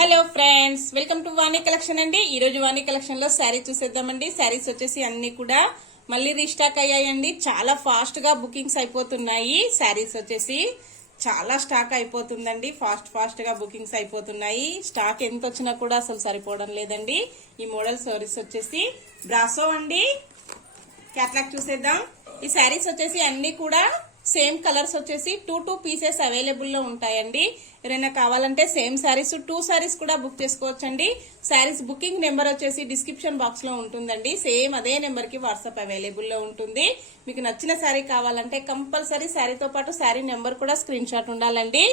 Hello friends, welcome to Vani collection అండి. ఈ రోజు వాణి కలెక్షన్ లో శారీ చూసేద్దామండి. శారీస్ వచ్చేసి అన్ని కూడా మళ్ళీ రీస్టాక్ అయ్యాయండి. చాలా ఫాస్ట్ గా బుకింగ్స్ అయిపోతున్నాయి. శారీస్ వచ్చేసి చాలా స్టాక్ అయిపోతుందండి. ఫాస్ట్ గా బుకింగ్స్ అయిపోతున్నాయి. స్టాక్ ఎంత వచ్చినా కూడా అసలు సరిపోవడం లేదండి. ఈ మోడల్ శారీస్ వచ్చేసి బ్రాసో అండి. క్యాట్లాగ్ చూసేద్దాం. ఈ శారీస్ వచ్చేసి అన్ని కూడా సేమ్ కలర్స్ వచ్చేసి 2 పీసెస్ అవైలబుల్ లో ఉంటాయండి. ఎవరైనా కావాలంటే సేమ్ శారీస్ 2 శారీస్ కూడా బుక్ చేసుకోవచ్చండి. శారీస్ బుకింగ్ నెంబర్ వచ్చేసి డిస్క్రిప్షన్ బాక్స్ లో ఉంటుందండి. సేమ్ అదే నెంబర్ కి వాట్సాప్ అవైలబుల్ లో ఉంటుంది. మీకు నచ్చిన శారీ కావాలంటే కంపల్సరీ శారీతో పాటు శారీ నెంబర్ కూడా స్క్రీన్ షాట్ ఉండాలండి.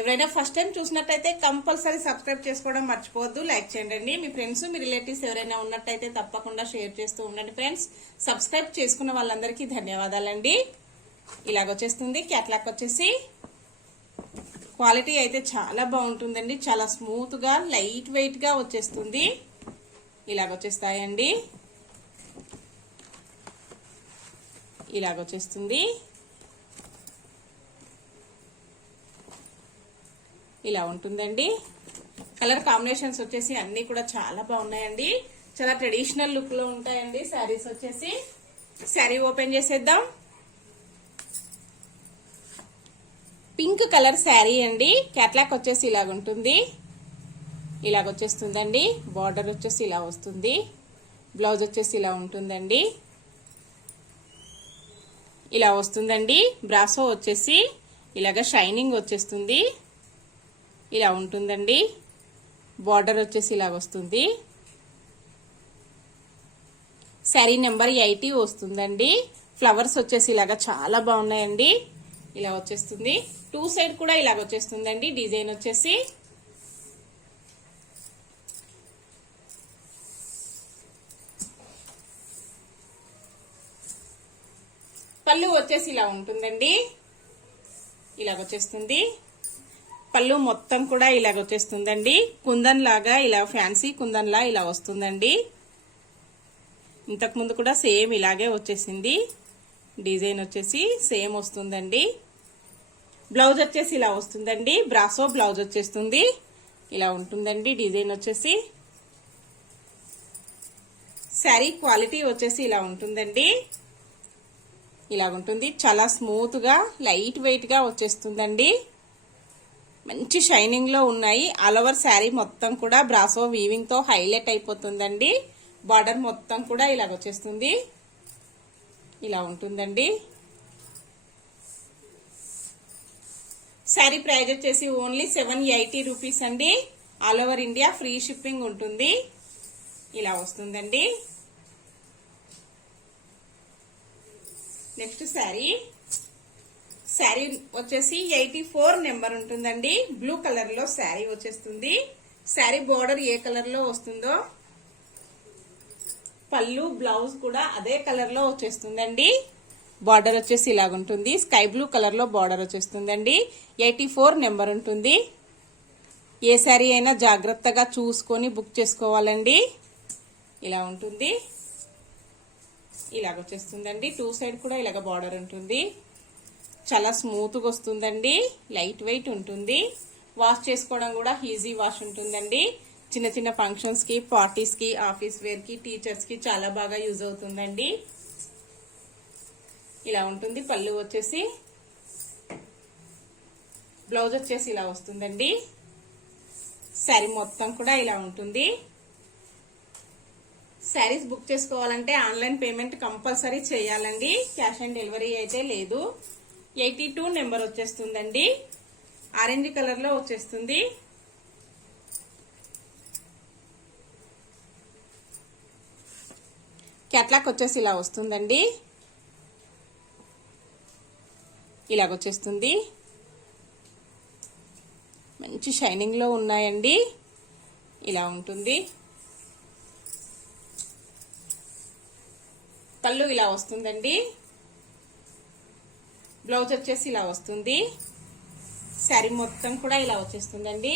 ఎవరైనా ఫస్ట్ టైం చూసినట్టయితే కంపల్సరీ సబ్స్క్రైబ్ చేసుకోవడం మర్చిపోవద్దు. లైక్ చేయండి. మీ ఫ్రెండ్స్, మీ రిలేటివ్స్ ఎవరైనా ఉన్నట్టయితే తప్పకుండా షేర్ చేస్తూ ఉండండి ఫ్రెండ్స్. సబ్స్క్రైబ్ చేసుకున్న వాళ్ళందరికీ ధన్యవాదాలండి. ఇలాగొచ్చేస్తుంది. క్యాట్లాగ్ వచ్చేసి క్వాలిటీ అయితే చాలా బాగుంటుందండి. చాలా స్మూత్ గా లైట్ వెయిట్ గా వచ్చేస్తుంది. ఇలాగొచ్చేస్తాయండి. ఇలాగొచ్చేస్తుంది. ఇలా ఉంటుందండి. కలర్ కాంబినేషన్స్ వచ్చేసి అన్ని కూడా చాలా బాగున్నాయండి. చాలా ట్రెడిషనల్ లుక్ లో ఉంటాయండి శారీస్ వచ్చేసి. శారీ ఓపెన్ చేసేద్దాం. పింక్ కలర్ శారీ అండి. క్యాట్లాగ్ వచ్చేసి ఇలాగుంటుంది. ఇలాగొచ్చేస్తుందండి. బార్డర్ వచ్చేసి ఇలా వస్తుంది. బ్లౌజ్ వచ్చేసి ఇలా ఉంటుందండి. ఇలా వస్తుందండి. బ్రాసో వచ్చేసి ఇలాగ షైనింగ్ వచ్చేస్తుంది. ఇలా ఉంటుందండి. బార్డర్ వచ్చేసి ఇలా వస్తుంది. శారీ నెంబర్ 80 వస్తుందండి. ఫ్లవర్స్ వచ్చేసి ఇలాగ చాలా బాగున్నాయండి. ఇలా వచ్చేస్తుంది. 2 సైడ్ కూడా ఇలాగ వచ్చేస్తుందండి. డిజైన్ వచ్చేసి పళ్ళు వచ్చేసి ఇలా ఉంటుందండి. ఇలాగొచ్చేస్తుంది. పళ్ళు మొత్తం కూడా ఇలాగొచ్చేస్తుందండి. కుందన్ లాగా ఇలా ఫ్యాన్సీ కుందన్ లా ఇలా వస్తుందండి. ఇంతకు ముందు కూడా సేమ్ ఇలాగే వచ్చేసింది. డిజైన్ వచ్చేసి సేమ్ వస్తుందండి. బ్లౌజ్ వచ్చేసి ఇలా వస్తుందండి. బ్రాసో బ్లౌజ్ వచ్చేస్తుంది. ఇలా ఉంటుందండి. డిజైన్ వచ్చేసి శారీ క్వాలిటీ వచ్చేసి ఇలా ఉంటుందండి. ఇలా ఉంటుంది. చాలా స్మూత్ గా లైట్ వెయిట్ గా వచ్చేస్తుందండి. మంచి షైనింగ్ లో ఉన్నాయి. ఆల్ ఓవర్ శారీ మొత్తం కూడా బ్రాసో వీవింగ్ తో హైలైట్ అయిపోతుందండి. బార్డర్ మొత్తం కూడా ఇలా వచ్చేస్తుంది. ఇలా ఉంటుందండి. శారీ ప్రైస్ వచ్చేసి ఓన్లీ 780 రూపీస్ అండి. All over India free shipping ఉంటుంది. ఇలా వస్తుందండి. నెక్స్ట్ శారీ వచ్చేసి 84 నెంబర్ ఉంటుందండి. బ్లూ కలర్ లో శారీ వచ్చేస్తుంది. శారీ బోర్డర్ ఏ కలర్ లో వస్తుందో పళ్ళు బ్లౌజ్ కూడా అదే కలర్ లో వచ్చేస్తుందండి. బార్డర్ వచ్చేసి ఇలాగుంటుంది. స్కై బ్లూ కలర్ లో బార్డర్ వచ్చేస్తుందండి. 84 నెంబర్ ఉంటుంది. ఏ శారీ అయినా జాగ్రత్తగా చూసుకొని బుక్ చేసుకోవాలండి. ఇలా ఉంటుంది. ఇలాగొచ్చేస్తుందండి. 2 సైడ్ కూడా ఇలాగ బార్డర్ ఉంటుంది. చాలా స్మూత్ గా వస్తుందండి. లైట్ వెయిట్ ఉంటుంది. వాష్ చేసుకోవడం కూడా ఈజీ వాష్ ఉంటుందండి. చిన్న చిన్న ఫంక్షన్స్ కి, పార్టీస్ కి, ఆఫీస్ వేర్ కి, టీచర్స్ కి చాలా బాగా యూజ్ అవుతుందండి. ఇలా ఉంటుంది. పళ్ళు వచ్చేసి బ్లౌజ్ వచ్చేసి ఇలా వస్తుందండి. శారీ మొత్తం కూడా ఇలా ఉంటుంది. శారీస్ బుక్ చేసుకోవాలంటే ఆన్లైన్ పేమెంట్ కంపల్సరీ చేయాలండి. క్యాష్ ఆన్ డెలివరీ అయితే లేదు. 82 నెంబర్ వచ్చేస్తుందండి. ఆరెంజ్ కలర్ లో వచ్చేస్తుంది. క్యాట్లాగ్ వచ్చేసి ఇలా వస్తుందండి. ఇలాగొచ్చేస్తుంది. మంచి షైనింగ్ లో ఉన్నాయండి. ఇలా ఉంటుంది. పళ్ళు ఇలా వస్తుందండి. బ్లౌజ్ వచ్చేసి ఇలా వస్తుంది. శారీ మొత్తం కూడా ఇలా వచ్చేస్తుందండి.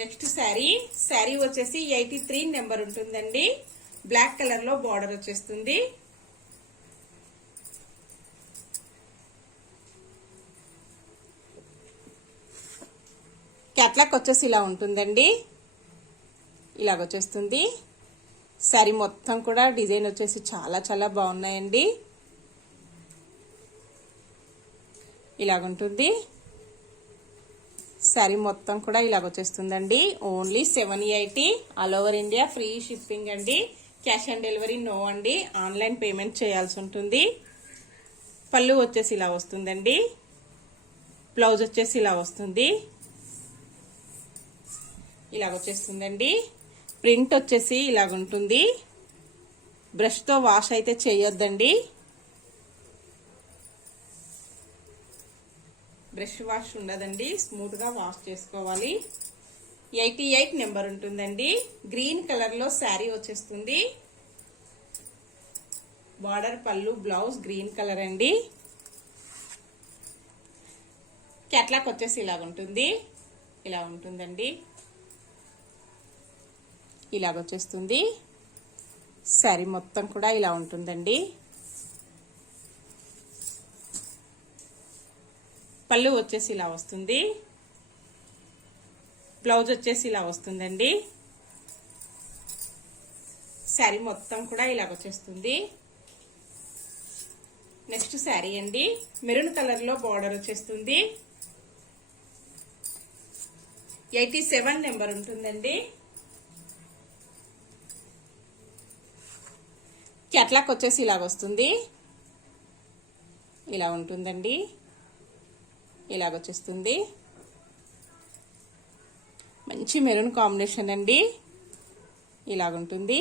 నెక్స్ట్ శారీ వచ్చేసి 83 నెంబర్ ఉంటుందండి. బ్లాక్ కలర్ లో బార్డర్ వచ్చేస్తుంది. క్యాట్లాగ్ వచ్చేసి ఇలా ఉంటుందండి. ఇలాగొచ్చేస్తుంది. శారీ మొత్తం కూడా డిజైన్ వచ్చేసి చాలా చాలా బాగున్నాయండి. ఇలాగుంటుంది. శారీ మొత్తం కూడా ఇలాగొచ్చేస్తుందండి. Only 780 all over India free shipping అండి. క్యాష్ ఆన్ డెలివరీ నో అండి. ఆన్లైన్ పేమెంట్ చేయాల్సి ఉంటుంది. పళ్ళు వచ్చేసి ఇలా వస్తుందండి. బ్లౌజ్ వచ్చేసి ఇలా వస్తుంది. ఇలాగొచ్చేస్తుందండి. ప్రింట్ వచ్చేసి ఇలాగుంటుంది. బ్రష్తో వాష్ అయితే చేయొద్దండి. బ్రష్ వాష్ ఉండదండి. స్మూత్ గా వాష్ చేసుకోవాలి. 88 నెంబర్ ఉంటుందండి. గ్రీన్ కలర్ లో శారీ వచ్చేస్తుంది. బార్డర్ పళ్ళు బ్లౌజ్ గ్రీన్ కలర్ అండి. క్యాట్లాగ్ వచ్చేసి ఇలాగుంటుంది. ఇలా ఉంటుందండి. ఇలాగొచ్చేస్తుంది. శారీ మొత్తం కూడా ఇలా ఉంటుందండి. పళ్ళు వచ్చేసి ఇలా వస్తుంది. బ్లౌజ్ వచ్చేసి ఇలా వస్తుందండి. శారీ మొత్తం కూడా ఇలాగొచ్చేస్తుంది. నెక్స్ట్ శారీ అండి. మెరూన్ కలర్ లో బార్డర్ వచ్చేస్తుంది. 87 నెంబర్ ఉంటుందండి. క్యాట్లాగ్ వచ్చేసి ఇలాగొస్తుంది. ఇలా ఉంటుందండి. ఇలాగొచ్చేస్తుంది. మంచి మెరూన్ కాంబినేషన్ అండి. ఇలాగుంటుంది.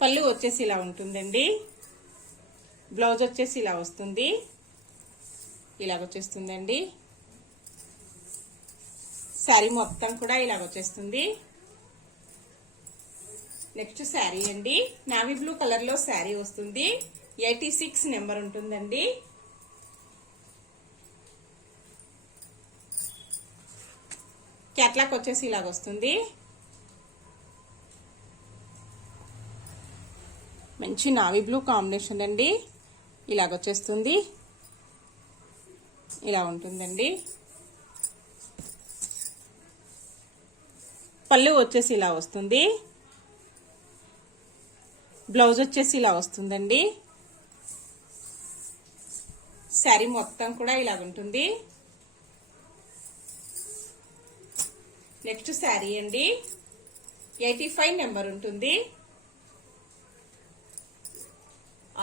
పళ్ళు వచ్చేసి ఇలా ఉంటుందండి. బ్లౌజ్ వచ్చేసి ఇలా వస్తుంది. ఇలాగొచ్చేస్తుందండి. శారీ మొత్తం కూడా ఇలాగొచ్చేస్తుంది. నెక్స్ట్ శారీ అండి. నావీ బ్లూ కలర్ లో శారీ వస్తుంది. 86 నెంబర్ ఉంటుందండి. క్యాట్లాగ్ వచ్చేసి ఇలాగొస్తుంది. మంచి నావీ బ్లూ కాంబినేషన్ అండి. ఇలాగొచ్చేస్తుంది. ఇలా ఉంటుందండి. పళ్ళు వచ్చేసి ఇలా వస్తుంది. బ్లౌజ్ వచ్చేసి ఇలా వస్తుందండి. శారీ మొత్తం కూడా ఇలాగుంటుంది. నెక్స్ట్ శారీ అండి. 85 నెంబర్ ఉంటుంది.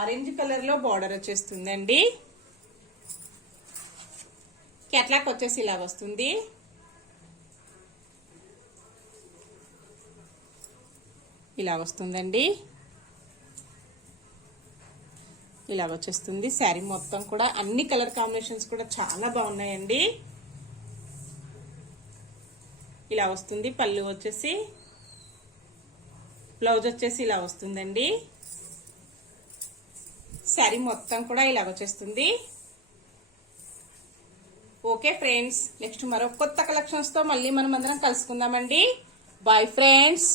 ఆరెంజ్ కలర్ లో బార్డర్ వచ్చేస్తుందండి. క్యాట్లాగ్ వచ్చేసి ఇలా వస్తుంది. ఇలా వస్తుందండి. ఇలా వచ్చేస్తుంది. శారీ మొత్తం కూడా అన్ని కలర్ కాంబినేషన్స్ కూడా చాలా బాగున్నాయండి. ఇలా వస్తుంది. పళ్ళు వచ్చేసి బ్లౌజ్ వచ్చేసి ఇలా వస్తుందండి. శారీ మొత్తం కూడా ఇలా వచ్చేస్తుంది. ఓకే ఫ్రెండ్స్, నెక్స్ట్ మరో కొత్త కలెక్షన్స్ తో మళ్ళీ మనం అందరం కలుసుకుందామండి. Bye friends.